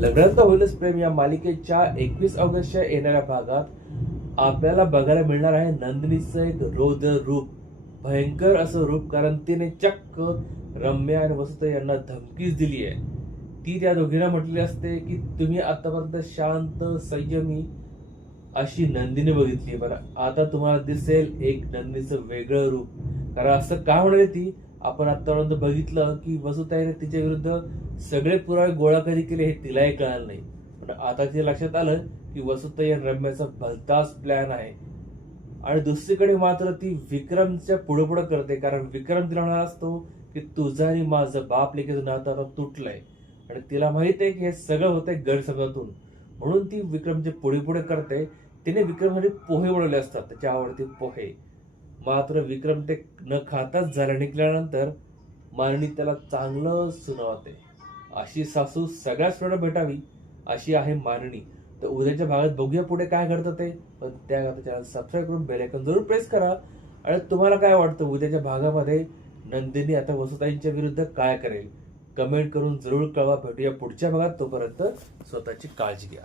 लग्नाचा होईलच प्रेम. या मालिकेच्या एकवीस ऑगस्टच्या येणाऱ्या भागात आपल्याला बघायला मिळणार आहे नंदिनीचं एक रौद्र रूप भयंकर असं रूप कारण तिने चक्क रम्या आणि वसंत यांना धमकीच दिली आहे. ती त्या दोघींना म्हटली असते की तुम्ही आतापर्यंत शांत संयमी अशी नंदिनी बघितली पण आता तुम्हाला दिसेल एक नंदिनीचं वेगळं रूप. कारण असं का म्हणाले ती? आपण आतापर्यंत बघितलं की वसुताईने तिच्या विरुद्ध सगळे पुरावे गोळा कधी केले हे तिलाही कळालं नाही. पण आता तिच्या लक्षात आलं की वसुताई आणि रम्याचा भलताच प्लॅन आहे. आणि दुसरीकडे मात्र ती विक्रमच्या पुढे पुढे करते कारण विक्रम तिला म्हणाला असतो की तुझा आणि माझं बाप लेकीचं नातं आता तुटलंय. आणि तिला माहीत आहे की हे सगळं होतंय गैरसमजातून. म्हणून ती विक्रमचे पुढे पुढे करते. तिने विक्रमसाठी पोहे बनवले असतात त्याच्या आवडते पोहे. मात्र विक्रम ते न खाताच झाल्या. निघाल्यानंतर मारणी त्याला चांगलं सुनावते. अशी सासू सगळ्या सुना भेटावी अशी आहे मानणी तर उद्याच्या भागात बघूया पुढे काय घडतं ते. पण त्या चॅनल सबस्क्राईब करून बेलायकन जरूर प्रेस करा. आणि तुम्हाला काय वाटतं उद्याच्या भागामध्ये नंदिनी आता वसुताईंच्या विरुद्ध काय करेल? कमेंट करून जरूर कळवा. भेटूया पुढच्या भागात. तोपर्यंत स्वतःची काळजी घ्या.